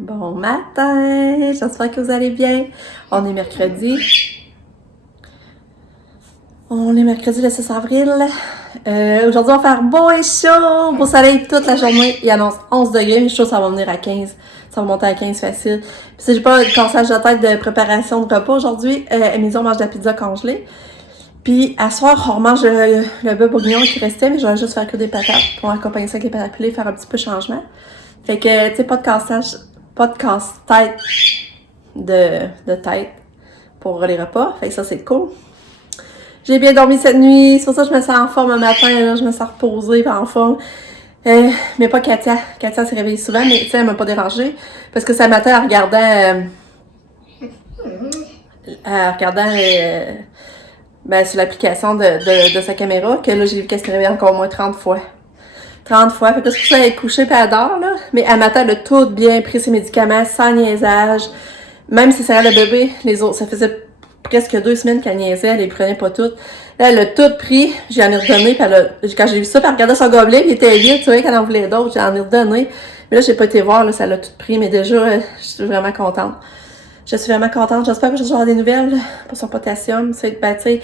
Bon matin, j'espère que vous allez bien. On est mercredi. Le 6 avril. Aujourd'hui, on va faire beau et chaud, beau soleil toute la journée. Il annonce 11 degrés, mais chaud, ça va venir à 15. Ça va monter à 15 facile. Puis si j'ai pas de cassage de tête de préparation de repas aujourd'hui, Émilie, on mange de la pizza congelée. Puis à soir, on mange le bœuf bourguignon qui restait, mais je vais juste faire que des patates pour accompagner ça avec les patates pilées, faire un petit peu de changement. Fait que, tu sais, pas de casse-tête de tête pour les repas. Fait que ça, c'est cool. J'ai bien dormi cette nuit. C'est pour ça que je me sens en forme un matin. Là, je me sens reposée, en forme. Mais pas Katia. Katia s'est réveillée souvent, mais tu sais, elle m'a pas dérangée. Parce que ce matin, en regardant sur l'application de sa caméra, que là, j'ai vu qu'elle s'est réveillée encore au moins 30 fois. 30 fois. Fait que c'est pour ça qu'elle est couchée pis elle dort, là. Mais elle matin, elle a tout bien pris ses médicaments, sans niaisage. Même si c'est le bébé, les autres, ça faisait presque 2 semaines qu'elle niaisait, elle les prenait pas toutes. Là, elle a tout pris, j'en ai redonné, pis quand j'ai vu ça, pis elle regardait son gobelet, pis il était vide, tu vois, qu'elle en voulait d'autres, j'en ai redonné. Mais là, j'ai pas été voir, là, ça l'a tout pris, mais déjà, je suis vraiment contente. J'espère que je vais avoir des nouvelles pour son potassium. Ben, tu sais,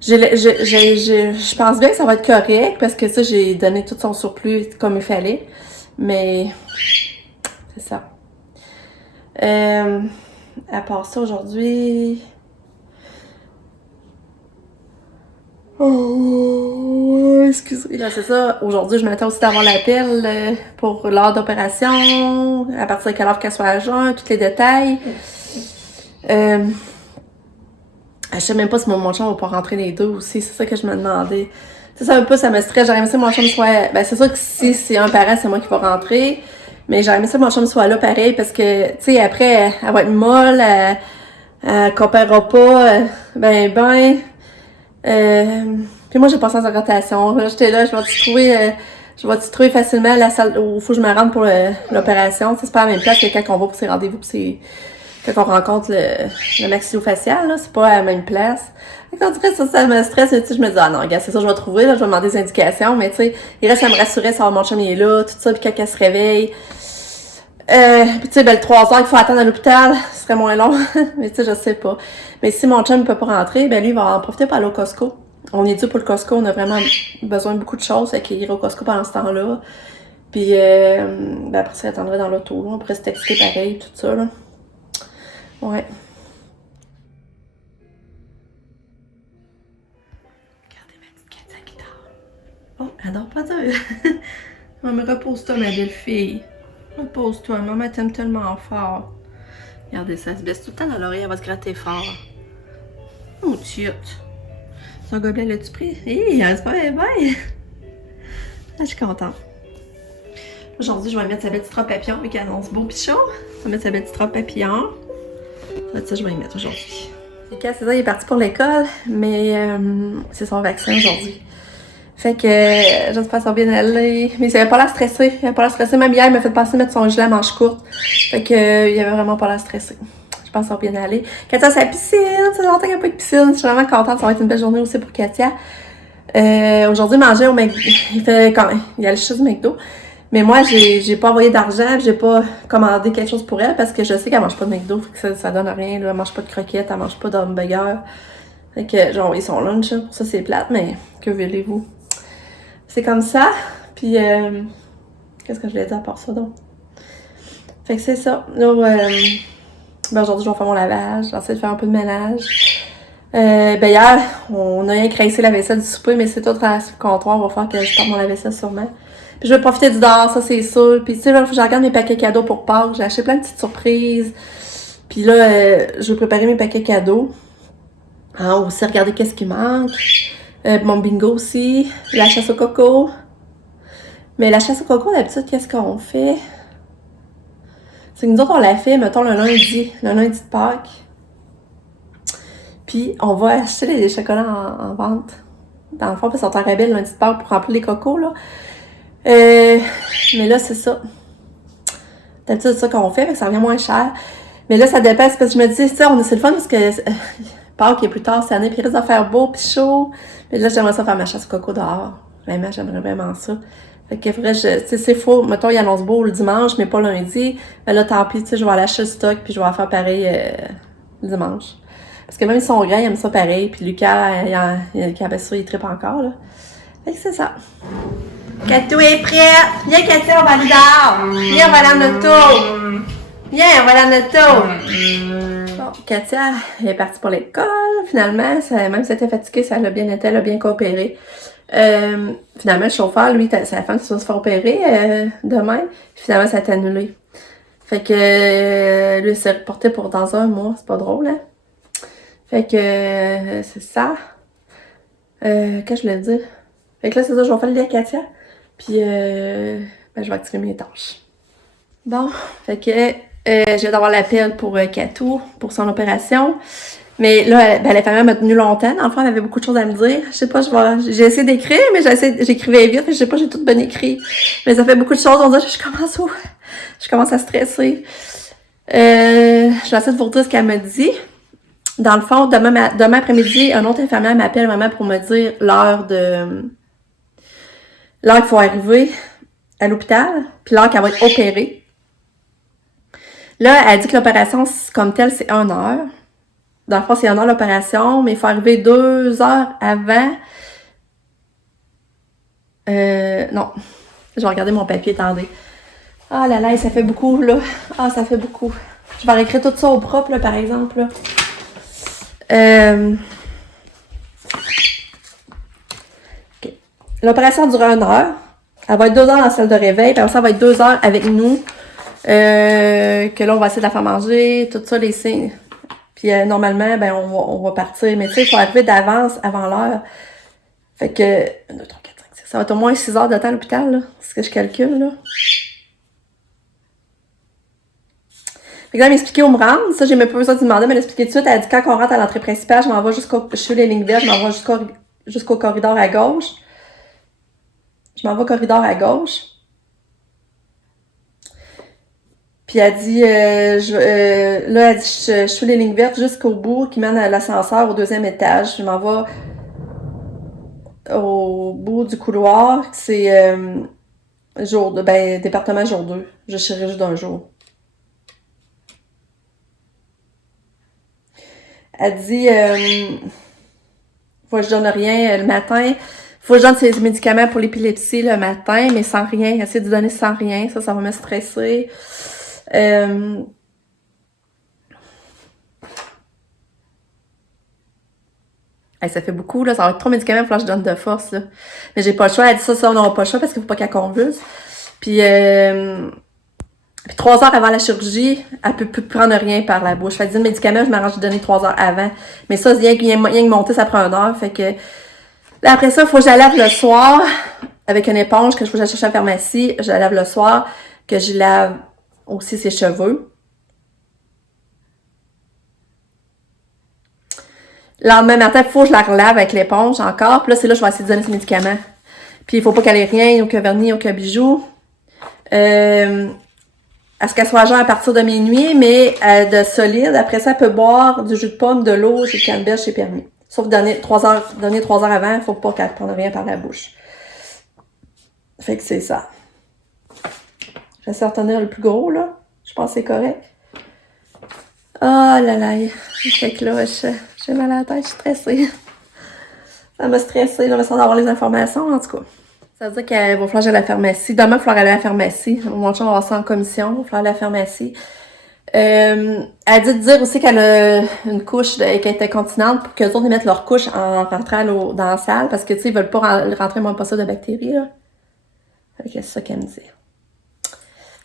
je pense bien que ça va être correct parce que ça, j'ai donné tout son surplus comme il fallait. Mais c'est ça. À part ça, aujourd'hui... Oh, excusez. Là, c'est ça. Aujourd'hui, je m'attends aussi d'avoir l'appel pour l'heure d'opération, à partir de quelle heure qu'elle soit à jeun, tous les détails. Je sais même pas si mon chum va pas rentrer les deux aussi. C'est ça que je me demandais. C'est ça un peu, ça me stresse. J'aurais aimé ça que mon chum soit... Ben, c'est sûr que si c'est un parent, c'est moi qui va rentrer. Mais j'aurais aimé ça que mon chum soit là pareil parce que, tu sais, après, elle va être molle, elle coopérera pas, puis moi, j'ai pas sens de rotation. Là, j'étais là, je vais-tu trouver facilement la salle où il faut que je me rende pour l'opération. C'est pas la même place que quand on va pour ses rendez-vous, quand on rencontre le maxillofacial, là, c'est pas à la même place. Quand tu ça me stresse, tu sais, je me dis, ah non, regarde, c'est ça, je vais trouver, là, je vais demander des indications, mais tu sais, il reste à me rassurer, savoir mon chum, il est là, tout ça, puis quand elle se réveille. Puis tu sais, le 3 heures qu'il faut attendre à l'hôpital, ce serait moins long, mais tu sais, je sais pas. Mais si mon chum ne peut pas rentrer, ben lui, il va en profiter pour aller au Costco. On est dû pour le Costco, on a vraiment besoin de beaucoup de choses, fait qu'il ira au Costco pendant ce temps-là. Puis, après ça, il attendrait dans l'auto, là, on pourrait se texter pareil, tout ça, là. Ouais. Regardez ma petite Katia qui dort. Oh, elle dort pas dur. Maman, repose-toi, ma belle fille. Repose-toi, maman t'aime tellement fort. Regardez ça, elle se baisse tout le temps dans l'oreille, elle va se gratter fort. Oh, tchut. Son gobelet, l'as-tu pris? Hé, elle se passe bien. Ah, je suis contente. Aujourd'hui, je vais mettre sa belle petite robe papillon, mais qu'elle annonce beau pis chaud. Je vais mettre sa belle petite robe papillon. Ça, je vais y mettre aujourd'hui. Et quand c'est ça, il est parti pour l'école, mais c'est son vaccin aujourd'hui. Fait que j'espère que ça va bien aller. Mais il avait pas l'air stressé. Même hier, il m'a fait passer mettre son gilet à manches courtes. Fait que il avait vraiment pas l'air stressé. Je pense que ça va bien aller. Katia, c'est la piscine. Ça fait longtemps qu'il n'y a pas de piscine. Je suis vraiment contente. Ça va être une belle journée aussi pour Katia. Aujourd'hui, manger au McDo. Il allait chez du McDo. Mais moi, j'ai pas envoyé d'argent, j'ai pas commandé quelque chose pour elle parce que je sais qu'elle mange pas de McDo, fait que ça donne rien, là. Elle mange pas de croquettes, elle mange pas d'hamburger. Fait que j'ai envoyé son lunch, pour ça c'est plate, mais que voulez-vous? C'est comme ça, puis qu'est-ce que je voulais dire à part ça donc? Fait que c'est ça. Là, aujourd'hui je vais faire mon lavage, j'essaie de faire un peu de ménage. Hier, on a rien crassé la vaisselle du souper, mais c'est tout dans le comptoir, on va faire que je porte mon lave-vaisselle sûrement. Puis je vais profiter du dehors, ça c'est sûr. Puis tu sais, je regarde mes paquets cadeaux pour Pâques. J'ai acheté plein de petites surprises. Puis là, je vais préparer mes paquets cadeaux. Aussi regarder qu'est-ce qui manque. Mon bingo aussi. La chasse au coco. Mais la chasse au coco, d'habitude, qu'est-ce qu'on fait? C'est que nous autres, on l'a fait, mettons, le lundi de Pâques. Puis on va acheter les chocolats en vente. Dans le fond, ils sont en rabais le lundi de Pâques pour remplir les cocos, là. Mais là, c'est ça. D'habitude, c'est ça qu'on fait, que ça revient moins cher. Mais là, ça dépend, parce que je me dis, c'est le fun parce que Pâques est plus tard cette année, puis il risque de faire beau puis chaud. Mais là, j'aimerais ça faire ma chasse au coco dehors. Vraiment, j'aimerais vraiment ça. Fait que faudrait, tu sais, c'est faux. Mettons, il annonce beau le dimanche, mais pas lundi. Ben là, tant pis, tu sais, je vais aller acheter le stock, puis je vais faire pareil le dimanche. Parce que même si son grand, il aime ça pareil, puis Lucas, il appelle ça, il trippe encore, là. Fait que c'est ça. Catou est prête! Viens, Katia, on va aller dehors! Viens, on va aller en auto! Viens, on va aller en auto! Bon, Katia, elle est partie pour l'école, finalement. Même si elle était fatiguée, ça l'a bien été, elle a bien coopéré. Finalement, le chauffeur, lui, c'est la femme qui va se faire opérer demain. Puis finalement, ça a été annulé. Fait que lui, il s'est reporté pour dans un mois. C'est pas drôle, hein? Fait que c'est ça. Qu'est-ce que je voulais dire? Fait que là, c'est ça, je vais faire le lit à Katia. Puis ben, je vais activer mes tâches. Bon, fait que je viens d'avoir l'appel pour Katou, pour son opération. Mais là, ben, la famille m'a tenu longtemps. Dans le fond, elle avait beaucoup de choses à me dire. Je sais pas, j'ai essayé d'écrire, mais j'écrivais vite. Je sais pas, j'ai tout bien écrit. Mais ça fait beaucoup de choses. On dirait que je commence à stresser. Je vais essayer de vous dire ce qu'elle m'a dit. Dans le fond, demain après-midi, un autre infirmière m'appelle vraiment pour me dire l'heure qu'il faut arriver à l'hôpital, puis l'heure qu'elle va être opérée. Là, elle dit que l'opération, comme telle, c'est 1 heure. Dans le fond, c'est 1 heure l'opération, mais il faut arriver 2 heures avant. Non. Je vais regarder mon papier, attendez. Ah là là, ça fait beaucoup, là. Ah, ça fait beaucoup. Je vais réécrire tout ça au propre, là, par exemple, là. Okay. L'opération dure 1 heure. Elle va être 2 heures dans la salle de réveil, puis après ça va être 2 heures avec nous. Que là, on va essayer de la faire manger, tout ça, les signes. Puis normalement, ben on va partir. Mais tu sais, il faut arriver d'avance, avant l'heure. Fait que 1, 2, 3, 4, 5, 6. Ça va être au moins 6 heures de temps à l'hôpital, là. C'est ce que je calcule, là. Fait que là, elle m'expliquait où me rendre. Ça, j'ai même pas besoin de demander, mais elle expliquait tout de suite. Elle a dit quand on rentre à l'entrée principale, je m'en vais je suis les lignes vertes, je m'en vais jusqu'au corridor à gauche. Je m'en vais au corridor à gauche. Puis elle dit, là, elle dit, je suis les lignes vertes jusqu'au bout qui mène à l'ascenseur au 2e étage. Je m'en vais au bout du couloir. C'est département jour 2. Je serai juste d'un jour. Elle dit, faut que je donne rien le matin. Faut que je donne ses médicaments pour l'épilepsie le matin, mais sans rien. Essayer de donner sans rien. Ça va me stresser. Hey, ça fait beaucoup, là. Ça va être 3 médicaments, il faut que je donne de force, là. Mais j'ai pas le choix. Elle dit ça, on n'aura pas le choix parce qu'il faut pas qu'elle convulse. Puis 3 heures avant la chirurgie, elle peut plus prendre rien par la bouche. Fait que le médicament, je m'arrange de donner 3 heures avant. Mais ça, rien que monter, ça prend 1 heure. Fait que là, après ça, il faut que je la lave le soir avec une éponge que je faut que j'aille chercher à la pharmacie. Je la lave le soir, que je lave aussi ses cheveux. Le lendemain matin, il faut que je la relave avec l'éponge encore. Puis là, c'est là que je vais essayer de donner ses médicaments. Puis il faut pas qu'elle ait rien, aucun vernis, aucun bijou. À ce qu'elle soit à jeun à partir de minuit, mais de solide. Après ça, elle peut boire du jus de pomme, de l'eau, jus de canneberge, c'est permis. Sauf dernier 3 heures avant, il faut pas qu'elle prenne rien par la bouche. Fait que c'est ça. J'essaie de retenir le plus gros, là. Je pense que c'est correct. Oh là là. Fait que là, j'ai mal à la tête, je suis stressée. Ça m'a stressée, là, sans avoir les informations, en tout cas. Ça veut dire qu'il va falloir que j'aille à la pharmacie. Demain, il va falloir aller à la pharmacie. Mon chum va avoir ça en commission. Il va falloir aller à la pharmacie. Elle a dit de dire aussi qu'elle a une couche qu'elle était continente pour qu'eux autres ils mettent leur couche en rentrant dans la salle parce que, tu sais, ils veulent pas rentrer moins possible de bactéries, là. Fait que c'est ça qu'elle me dit.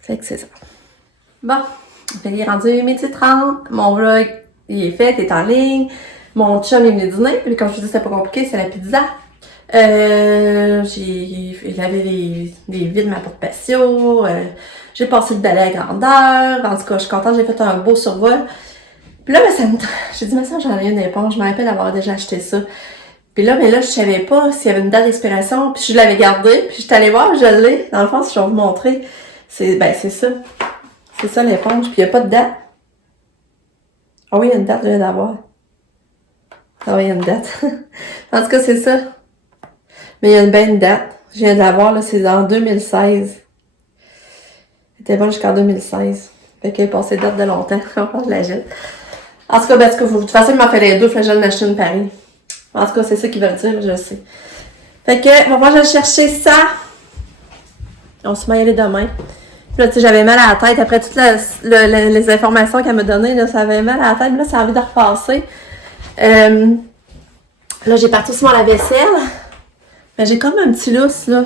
Fait que c'est ça. Bon. Il est rendu 12h30. Mon vlog, il est fait, il est en ligne. Mon chum est venu dîner. Puis comme je vous dis, c'était pas compliqué, c'est la pizza. Il avait des vides ma porte patio. J'ai passé le balai à grandeur. En tout cas, je suis contente, j'ai fait un beau survol. Puis là, ben, j'ai dit, mais ça, j'en ai une éponge. Je me rappelle d'avoir déjà acheté ça. Puis là, je savais pas s'il y avait une date d'expiration. Puis je l'avais gardée. Puis j'étais allée voir, je l'ai. Dans le fond, si je vais vous montrer, c'est ça. C'est ça l'éponge. Puis il n'y a pas de date. Ah oui, il y a une date, je viens d'avoir. Ah oui, il y a une date. En tout cas, c'est ça. Mais il y a une belle date. Je viens de l'avoir, là, c'est en 2016. Elle était bonne jusqu'en 2016. Fait qu'elle est passée date de longtemps. Je la jette. En tout cas, ben, de toute façon, il m'en fait les deux. Fait que je vais en acheter une pareille. En tout cas, c'est ça qu'ils veulent dire, je sais. Fait que, on va je vais chercher ça. On se met à aller demain. Puis là, tu sais, j'avais mal à la tête. Après toutes les informations qu'elle m'a données, là, ça avait mal à la tête. Mais là, ça a envie de repasser. Là, j'ai parti sur mon lave-vaisselle. Mais j'ai comme un petit lousse, là.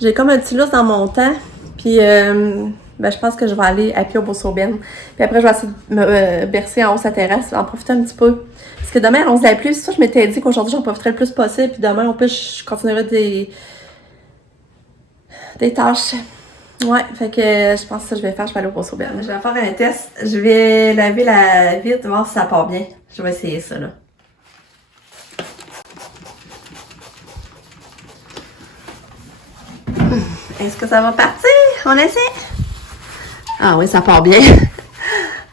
J'ai comme un petit lousse dans mon temps. Puis, ben, je pense que je vais aller à pied au Beau-Saubenne. Puis après, je vais essayer de me bercer en haut sa terrasse, en profiter un petit peu. Parce que demain, on se la pluie. C'est ça, je m'étais dit qu'aujourd'hui, j'en profiterais le plus possible. Puis demain, en plus, je continuerai des tâches. Ouais, fait que je pense que ça, je vais faire. Je vais aller au Beau-Saubenne. Je vais faire un test. Je vais laver la vitre, voir si ça part bien. Je vais essayer ça, là. Est-ce que ça va partir? On essaie? Ah oui, ça part bien.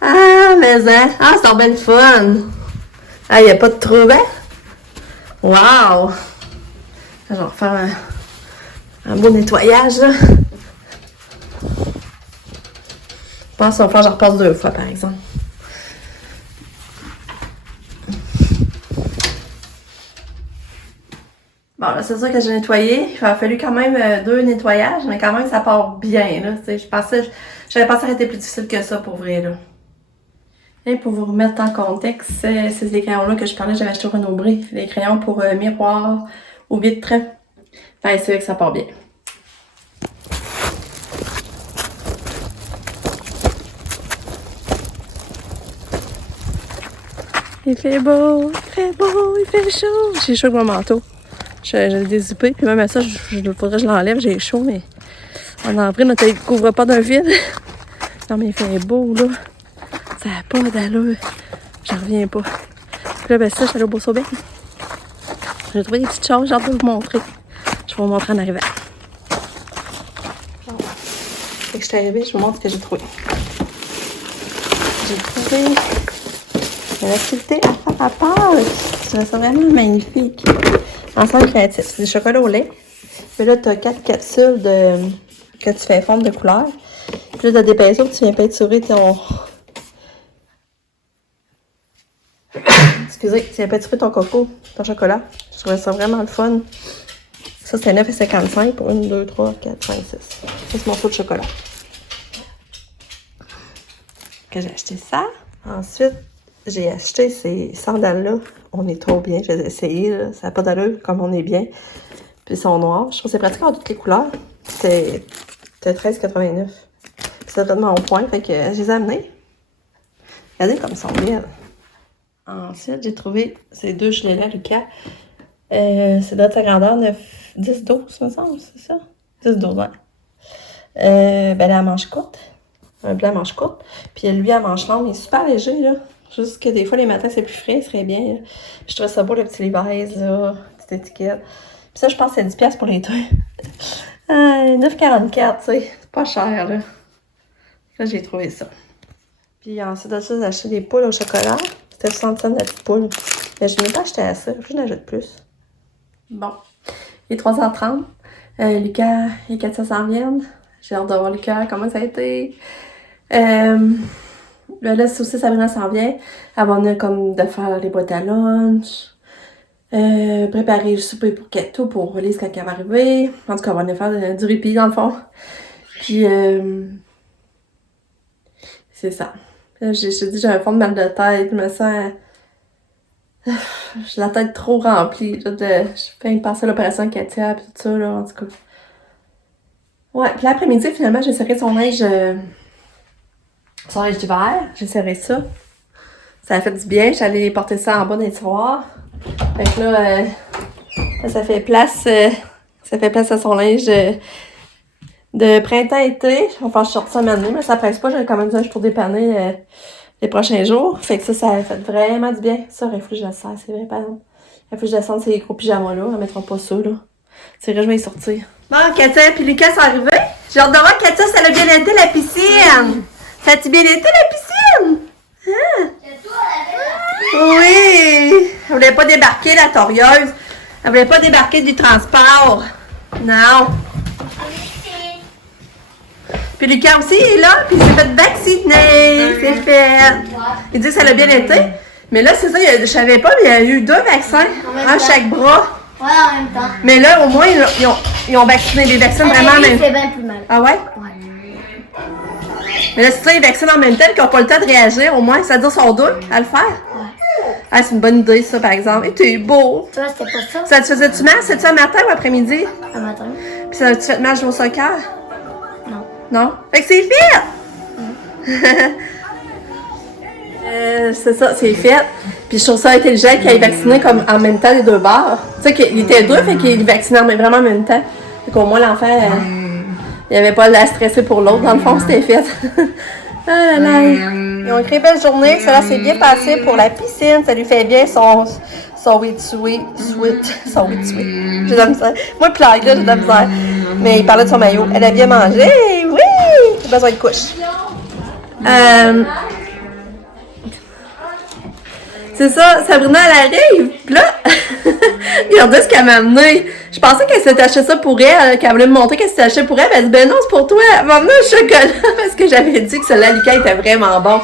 Ah, mais hein? Ah, c'est en belle fun! Ah, il n'y a pas de trouble, hein? Wow! Je vais refaire un beau nettoyage, là. Je pense qu'il va falloir que je repasse 2 fois, par exemple. Bon, là, c'est sûr que j'ai nettoyé. Il a fallu quand même 2 nettoyages, mais quand même, ça part bien, là. J'avais pensé que c'était plus difficile que ça, pour vrai, là. Et pour vous remettre en contexte, c'est ces crayons-là que je parlais, j'avais acheté au Renaud-Bré. Les crayons pour miroir ou vitre. Enfin, c'est vrai que ça part bien. Il fait beau, il fait chaud. J'ai chaud avec mon manteau. Je l'ai dézippé, puis même à ça, il faudrait que je l'enlève, j'ai chaud, mais en entrée, notre ne couvre pas d'un fil. Non, mais il fait beau, là. Ça n'a pas d'allure. J'en reviens pas. Puis là, ben ça, je suis allée au Beau-Saubenne. J'ai trouvé des petites choses, j'ai hâte de vous montrer. Je vais vous montrer en arrivant. Fait que je suis arrivée, je vous montre ce que j'ai trouvé. J'ai trouvé une activité à faire à Pâques. Je trouve ça vraiment magnifique. Ensemble créatif. C'est du chocolat au lait. Puis là, tu as 4 capsules que tu fais fondre de couleur. Puis là, tu as des pinceaux que tu viens peinturer ton... Excusez, tu viens peinturer ton coco, ton chocolat. Je trouvais ça vraiment le fun. Ça, c'était 9,55 pour 1, 2, 3, 4, 5, 6. Ça, c'est mon pot de chocolat. Que j'ai acheté ça. Ensuite, j'ai acheté ces sandales-là. On est trop bien. Je les ai essayées, là. Ça n'a pas d'allure comme on est bien. Puis ils sont noirs. Je trouve que c'est pratique en toutes les couleurs. C'était 13,89. Puis c'est vraiment au point. Fait que je les ai amenés. Regardez comme ils sont belles. Ensuite, j'ai trouvé ces 2 gilets-là, Lucas. C'est de sa grandeur 10-12, me semble, c'est ça? 10-12, ouais. Ben, elle a manche courte. Un blanc manche courte. Puis lui, à manche longue, il est super léger, là. Juste que des fois, les matins, c'est plus frais, ce serait bien. Là. Je trouvais ça beau, le petit Levi's, là. Petite étiquette. Puis ça, je pense que c'est 10$ pour les deux. 9,44, tu sais. C'est pas cher, là. Là, j'ai trouvé ça. Puis ensuite de ça, j'ai acheté des poules au chocolat. C'était 60 cents de la petite poule. Mais je n'ai pas acheté à ça. Je n'en achète plus. Bon. Il est 3h30. Lucas et Katia s'en viennent. J'ai hâte de voir Lucas, comment ça a été. Là, aussi, Sabrina s'en vient. Elle va venir comme de faire les boîtes à lunch. Préparer le souper pour Kato, pour Lise quand elle va arriver. En tout cas, on va venir faire du répit dans le fond. Puis, c'est ça. J'ai dit, j'ai un fond de mal de tête. Je me sens... J'ai la tête trop remplie. Je fais passer l'opération Katia et tout ça, là, en tout cas. Ouais, puis l'après-midi, finalement, j'ai serré son linge d'hiver. J'ai serré ça. Ça a fait du bien. J'allais porter ça en bas d'un tiroir. Fait que là, ça fait place à son linge de printemps-été. Je vais faire short ça maintenant, mais ça presse pas. J'ai quand même du linge pour dépanner les prochains jours. Fait que ça a fait vraiment du bien. Ça, réfrigérateur, c'est vrai, par exemple. Réfrigérateur, c'est les gros pyjamas-là. On mettra pas ça, là. C'est vrai, je vais y sortir. Bon, Katia puis Lucas sont arrivés. J'ai hâte de voir, Katia, ça a bien été la piscine. Ça a-tu bien été la piscine? Hein? Oui! Elle voulait pas débarquer, la torieuse. Elle voulait pas débarquer du transport. Non. Puis Lucas aussi il est là, puis il s'est fait vacciner. C'est fait. Il dit que ça l'a bien été. Mais là, c'est ça, je savais pas, mais il y a eu 2 vaccins à chaque bras. Ouais, en même temps. Mais là, au moins, ils ont vacciné des vaccins vraiment en même temps. C'est bien plus mal. Ah ouais? Ouais. Mais là, c'est ça, ils vaccinent en même temps, qu'ils n'ont pas le temps de réagir, au moins, ça veut dire qu'ils sont 2 à le faire. Ouais. Ah, c'est une bonne idée, ça, par exemple. Et t'es beau. Toi, c'était pas ça? Ça te faisait-tu mal? C'est-tu un matin ou après-midi? Un matin. Puis ça tu fait mal jouer au soccer? Non. Non? Fait que c'est fait! C'est ça, c'est fait. Puis je trouve ça intelligent qu'il ait vacciné comme en même temps les 2 barres. Tu sais qu'il était 2, fait qu'il vaccinait vraiment en même temps. Fait qu'au moins l'enfant, il avait pas à stresser pour l'autre. Dans le fond, c'était fait. Ah là là. Ils ont écrit belle journée, cela s'est bien passé pour la piscine. Ça lui fait bien son wetsuit. J'ai de la misère. Moi, plague, là, j'ai de la misère. Mais il parlait de son maillot. Elle a bien mangé, oui! J'ai besoin de couche. C'est ça, Sabrina, elle arrive. Puis là, regardez ce qu'elle m'a amené. Je pensais qu'elle s'était acheté ça pour elle, qu'elle voulait me montrer qu'elle s'était acheté pour elle. Elle dit, ben non, c'est pour toi. Elle m'a amené un chocolat parce que j'avais dit que celui-là, Lucas, était vraiment bon.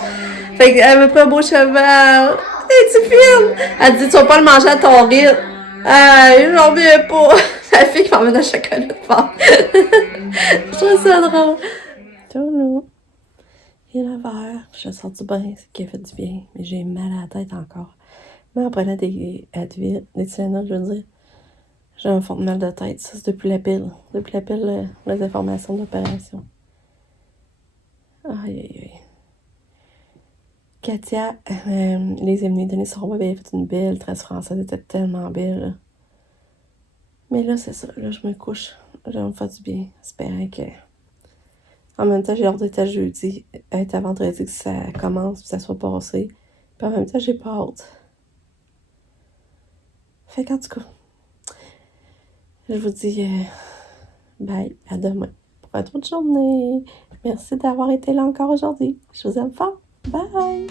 Fait qu'elle m'a pris un beau cheval. Es-tu fine? Elle dit, tu vas pas le manger à ton rythme. J'en reviens pas. La fille qui m'emmène un chocolat de fort. Je trouve ça drôle. Tournou. Rien à faire. Je suis sortie bien, c'est qui a fait du bien. Mais j'ai mal à la tête encore. Mais en prenant des Advil, des Tylenol, je veux dire, j'ai un fond de mal de tête. Ça, c'est depuis la pile. Depuis la pile, les informations de l'opération. Aïe, aïe, aïe. Katia, les est venue donner son bébé, elle a fait une belle tresse française, elle était tellement belle. Là. Mais là, c'est ça. Là, je me couche. Je vais me faire du bien. J'espère que... En même temps, j'ai hâte d'être à jeudi, être à vendredi que ça commence, que ça soit passé. Puis en même temps, j'ai pas hâte. Fait qu'en tout cas, je vous dis bye, à demain pour une autre journée. Merci d'avoir été là encore aujourd'hui. Je vous aime fort. Bye!